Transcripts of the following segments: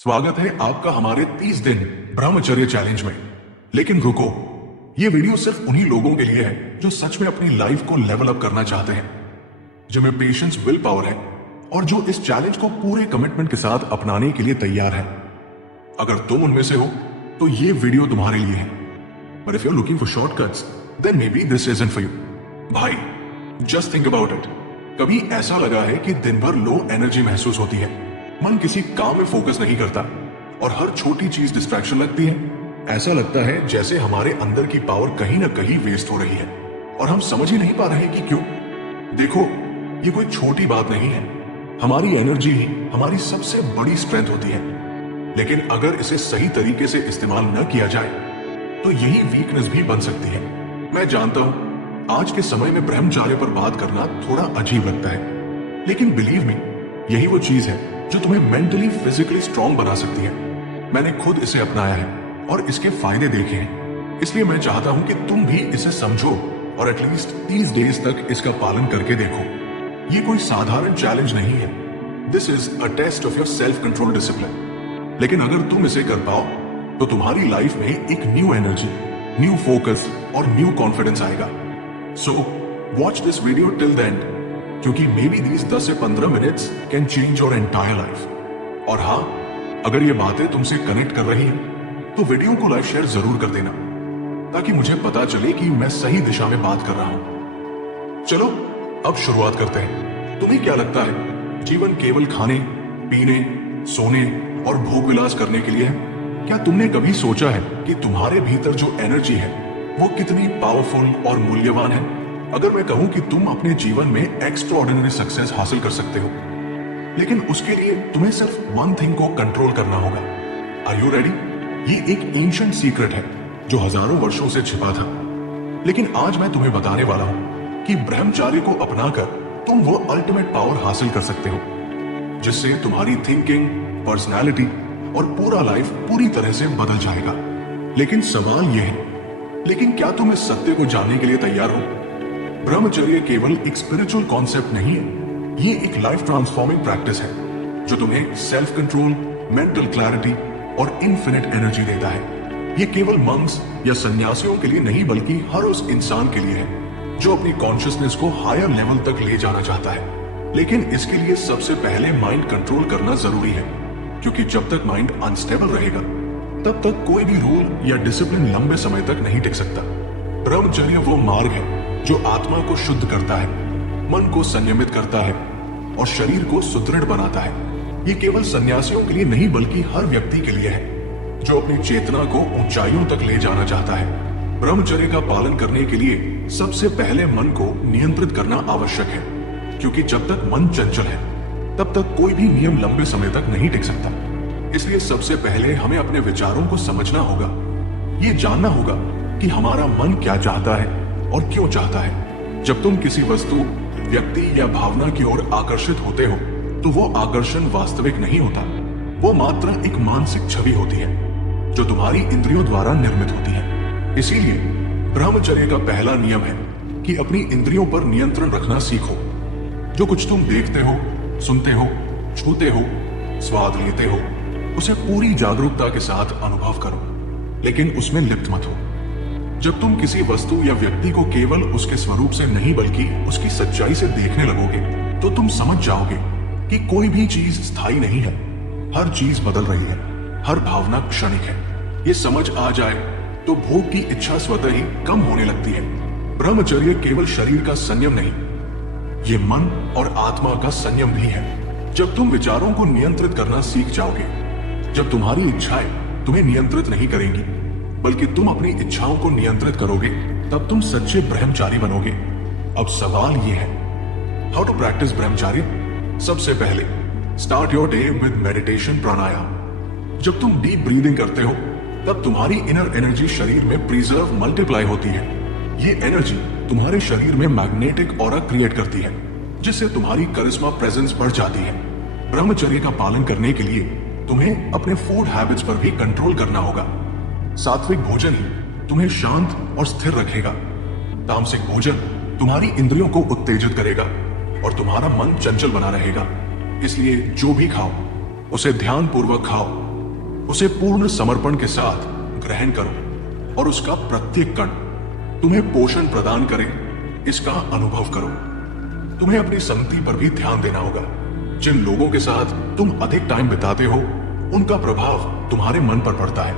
स्वागत है आपका हमारे 30 दिन ब्रह्मचर्य चैलेंज में। लेकिन रुको, ये वीडियो सिर्फ उन्हीं लोगों के लिए है जो सच में अपनी लाइफ को लेवल अप करना चाहते हैं, जिनमें पेशेंस, विल पावर है और जो इस चैलेंज को पूरे कमिटमेंट के साथ अपनाने के लिए तैयार है। अगर तुम उनमें से हो तो ये वीडियो तुम्हारे लिए है। But if you are looking for shortcuts then may be this isn't for you. भाई, जस्ट थिंक अबाउट इट। कभी ऐसा लगा है कि दिन भर लो एनर्जी महसूस होती है, मन किसी काम में फोकस नहीं करता और हर छोटी चीज डिस्ट्रैक्शन लगती है? ऐसा लगता है जैसे हमारे अंदर की पावर कहीं ना कहीं वेस्ट हो रही है और हम समझ ही नहीं पा रहे कि क्यों। देखो, ये कोई छोटी बात नहीं है। हमारी एनर्जी ही हमारी सबसे बड़ी स्ट्रेंथ होती है, लेकिन अगर इसे सही तरीके से इस्तेमाल न किया जाए तो यही वीकनेस भी बन सकती है। मैं जानता हूं आज के समय में ब्रह्मचार्य पर बात करना थोड़ा अजीब लगता है, लेकिन बिलीव मी, यही वो चीज है जो तुम्हें मेंटली, फिजिकली स्ट्रांग बना सकती है। मैंने खुद इसे अपनाया है और इसके फायदे देखे हैं, इसलिए मैं चाहता हूं कि तुम भी इसे समझो और एटलीस्ट 30 डेज तक इसका पालन करके देखो। ये कोई साधारण चैलेंज नहीं है, this is a test of your self control discipline. लेकिन अगर तुम इसे कर पाओ तो तुम्हारी लाइफ में एक न्यू एनर्जी, न्यू फोकस और न्यू कॉन्फिडेंस आएगा। So watch this video till the end, क्योंकि मे बी दीज 10 से 15 minutes can change your entire life. और हाँ, अगर ये बातें तुमसे कनेक्ट कर रही हैं तो वीडियो को लाइक शेयर जरूर कर देना, ताकि मुझे पता चले कि मैं सही दिशा में बात कर रहा हूं। चलो अब शुरुआत करते हैं। तुम्हें क्या लगता है जीवन केवल खाने, पीने, सोने और भोग विलास करने के लिए है? क्या तुमने कभी सोचा है कि तुम्हारे भीतर जो एनर्जी है वो कितनी पावरफुल और मूल्यवान है? अगर मैं कहूं कि तुम अपने जीवन में एक्स्ट्राऑर्डिनरी सक्सेस हासिल कर सकते हो, लेकिन उसके लिए तुम्हें सिर्फ वन थिंग को कंट्रोल करना होगा। Are you ready? ये एक एंशिएंट सीक्रेट है जो हजारों वर्षों से छिपा था, लेकिन आज मैं तुम्हें बताने वाला हूं कि ब्रह्मचार्य को अपनाकर तुम वो अल्टीमेट पावर हासिल कर सकते हो जिससे तुम्हारी थिंकिंग, पर्सनैलिटी और पूरा लाइफ पूरी तरह से बदल जाएगा। लेकिन सवाल यह है, लेकिन क्या तुम इस सत्य को जानने के लिए तैयार हो? ब्रह्मचर्य केवल एक स्पिरिचुअल कॉन्सेप्ट नहीं है, ये एक लाइफ ट्रांसफॉर्मिंग प्रैक्टिस है जो तुम्हें सेल्फ कंट्रोल, मेंटल क्लैरिटी और इन्फिनिट एनर्जी देता है। ये केवल मंक्स या सन्यासियों के लिए नहीं, बल्कि हर उस इंसान के लिए है जो अपनी कॉन्शियसनेस को हायर लेवल तक ले जाना चाहता है। लेकिन इसके लिए सबसे पहले माइंड कंट्रोल करना जरूरी है, क्योंकि जब तक माइंड अनस्टेबल रहेगा तब तक कोई भी रूल या डिसिप्लिन लंबे समय तक नहीं टिक सकता। ब्रह्मचर्य वो मार्ग है जो आत्मा को शुद्ध करता है, मन को संयमित करता है और शरीर को सुदृढ़ बनाता है। ये केवल सन्यासियों के लिए नहीं, बल्कि हर व्यक्ति के लिए है जो अपनी चेतना को ऊंचाइयों तक ले जाना चाहता है। ब्रह्मचर्य का पालन करने के लिए सबसे पहले मन को नियंत्रित करना आवश्यक है, क्योंकि जब तक मन चंचल है तब तक कोई भी नियम लंबे समय तक नहीं टिक सकता। इसलिए सबसे पहले हमें अपने विचारों को समझना होगा। ये जानना होगा कि हमारा मन क्या चाहता है और क्यों चाहता है। जब तुम किसी वस्तु, व्यक्ति या भावना की ओर आकर्षित होते हो तो वो आकर्षण वास्तविक नहीं होता, वो मात्र एक मानसिक छवि होती है जो तुम्हारी इंद्रियों द्वारा निर्मित होती है। इसीलिए ब्रह्मचर्य का पहला नियम है कि अपनी इंद्रियों पर नियंत्रण रखना सीखो। जो कुछ तुम देखते हो, सुनते हो, छूते हो, स्वाद लेते हो, उसे पूरी जागरूकता के साथ अनुभव करो, लेकिन उसमें लिप्त मत हो। जब तुम किसी वस्तु या व्यक्ति को केवल उसके स्वरूप से नहीं, बल्कि उसकी सच्चाई से देखने लगोगे तो तुम समझ जाओगे कि कोई भी चीज स्थायी नहीं है, हर चीज बदल रही है, हर भावना क्षणिक है। ये समझ आ जाए तो भोग की इच्छा स्वतः ही कम होने लगती है। ब्रह्मचर्य केवल शरीर का संयम नहीं, ये मन और आत्मा का संयम भी है। जब तुम विचारों को नियंत्रित करना सीख जाओगे, जब तुम्हारी इच्छाएं तुम्हें नियंत्रित नहीं करेंगी बल्कि तुम अपनी इच्छाओं को नियंत्रित करोगे, तब तुम सच्चे ब्रह्मचारी बनोगे। अब सवाल यह है, हाउ टू प्रैक्टिस ब्रह्मचार्य? सबसे पहले start your day with meditation, pranayama. जब तुम डीप ब्रीदिंग करते हो तब तुम्हारी इनर एनर्जी शरीर में प्रिजर्व, मल्टीप्लाई होती है। ये एनर्जी तुम्हारे शरीर में मैग्नेटिक ऑरा क्रिएट करती है, जिससे तुम्हारी करिश्मा प्रेजेंस बढ़ जाती है। ब्रह्मचर्य का पालन करने के लिए तुम्हें अपने फूड हैबिट्स पर भी कंट्रोल करना होगा। सात्विक भोजन ही तुम्हें शांत और स्थिर रखेगा। तामसिक भोजन तुम्हारी इंद्रियों को उत्तेजित करेगा और तुम्हारा मन चंचल बना रहेगा। इसलिए जो भी खाओ उसे ध्यान पूर्वक खाओ उसे पूर्ण समर्पण के साथ ग्रहण करो और उसका प्रत्येक कण तुम्हें पोषण प्रदान करे, इसका अनुभव करो। तुम्हें अपनी संगति पर भी ध्यान देना होगा। जिन लोगों के साथ तुम अधिक टाइम बिताते हो, उनका प्रभाव तुम्हारे मन पर पड़ता है।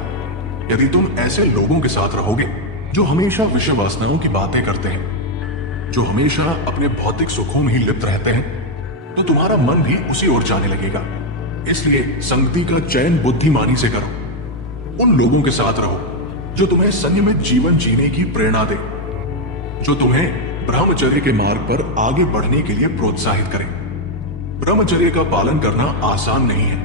यदि तुम ऐसे लोगों के साथ रहोगे जो हमेशा विषय वासनाओं की बातें करते हैं, जो हमेशा अपने भौतिक सुखों में ही लिप्त रहते हैं, तो तुम्हारा मन भी उसी ओर जाने लगेगा। इसलिए संगति का चयन बुद्धिमानी से करो। उन लोगों के साथ रहो जो तुम्हें संयमित जीवन जीने की प्रेरणा दे, जो तुम्हें ब्रह्मचर्य के मार्ग पर आगे बढ़ने के लिए प्रोत्साहित करें। ब्रह्मचर्य का पालन करना आसान नहीं है,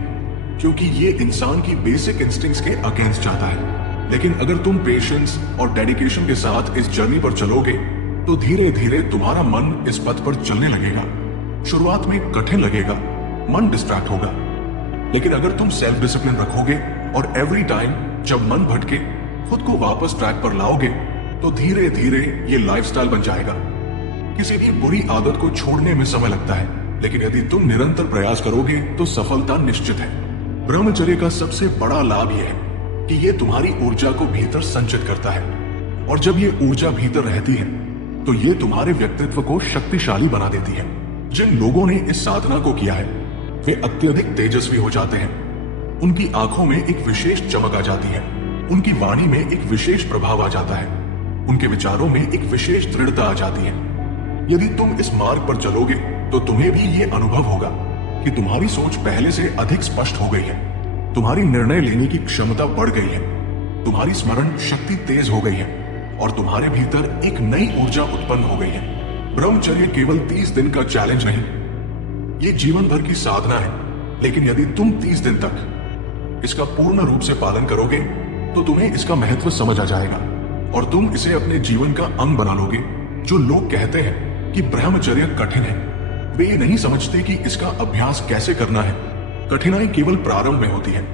क्योंकि ये इंसान की बेसिक इंस्टिंक्ट्स के अगेंस्ट जाता है। लेकिन अगर तुम पेशेंस और डेडिकेशन के साथ इस जर्नी पर चलोगे, तो धीरे धीरे तुम्हारा मन इस पथ पर चलने लगेगा। शुरुआत में कठिन लगेगा, मन डिस्ट्रैक्ट होगा, लेकिन अगर तुम सेल्फ डिसिप्लिन रखोगे और एवरी टाइम जब मन भटके खुद को वापस ट्रैक पर लाओगे, तो धीरे धीरे ये लाइफस्टाइल बन जाएगा। किसी भी बुरी आदत को छोड़ने में समय लगता है, लेकिन यदि तुम निरंतर प्रयास करोगे तो सफलता निश्चित है। ब्रह्मचर्य का सबसे बड़ा लाभ यह है कि यह तुम्हारी ऊर्जा को भीतर संचित करता है, और जब ये ऊर्जा भीतर रहती है तो ये तुम्हारे व्यक्तित्व को शक्तिशाली बना देती है। जिन लोगों ने इस साधना को किया है, वे अत्यधिक तेजस्वी हो जाते हैं। उनकी आंखों में एक विशेष चमक आ जाती है, उनकी वाणी में एक विशेष प्रभाव आ जाता है, उनके विचारों में एक विशेष दृढ़ता आ जाती है। यदि तुम इस मार्ग पर चलोगे तो तुम्हें भी ये अनुभव होगा कि तुम्हारी सोच पहले से अधिक स्पष्ट हो गई है, तुम्हारी निर्णय लेने की क्षमता बढ़ गई है, तुम्हारी स्मरण शक्ति तेज हो गई है, और तुम्हारे भीतर एक नई ऊर्जा उत्पन्न हो गई है। ब्रह्मचर्य केवल 30 दिन का चैलेंज नहीं, ये जीवन भर की साधना है। लेकिन यदि तुम 30 दिन तक इसका पूर्ण रूप से पालन करोगे, तो तुम्हें इसका महत्व समझ आ जाएगा और तुम इसे अपने जीवन का अंग बना लोगे। जो लोग कहते हैं कि ब्रह्मचर्य कठिन है, वे ये नहीं समझते कि इसका अभ्यास कैसे करना है। कठिनाई केवल प्रारंभ में होती है,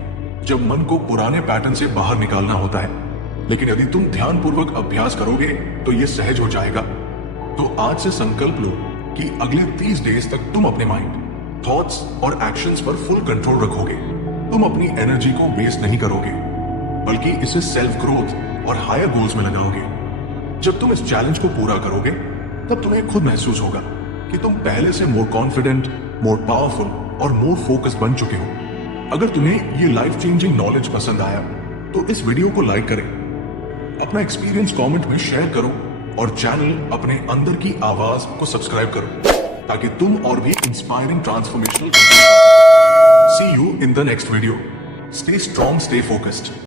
जब मन को पुराने पैटर्न से बाहर निकालना होता है। लेकिन यदि तुम ध्यानपूर्वक अभ्यास करोगे तो यह सहज हो जाएगा। तो आज से संकल्प लो कि अगले 30 डेज तक तुम अपने माइंड, थॉट्स और एक्शंस पर फुल कंट्रोल रखोगे। तुम अपनी एनर्जी को वेस्ट नहीं करोगे, बल्कि इसे सेल्फ ग्रोथ और हायर गोल्स में लगाओगे। जब तुम इस चैलेंज को पूरा करोगे, तब तुम्हें खुद महसूस होगा कि तुम पहले से मोर कॉन्फिडेंट, मोर पावरफुल और मोर फोकस्ड बन चुके हो। अगर तुम्हें ये लाइफ चेंजिंग नॉलेज पसंद आया तो इस वीडियो को लाइक करें, अपना एक्सपीरियंस कमेंट में शेयर करो और चैनल अपने अंदर की आवाज को सब्सक्राइब करो, ताकि तुम और भी inspiring transformational. See you in the next video. Stay strong, stay focused.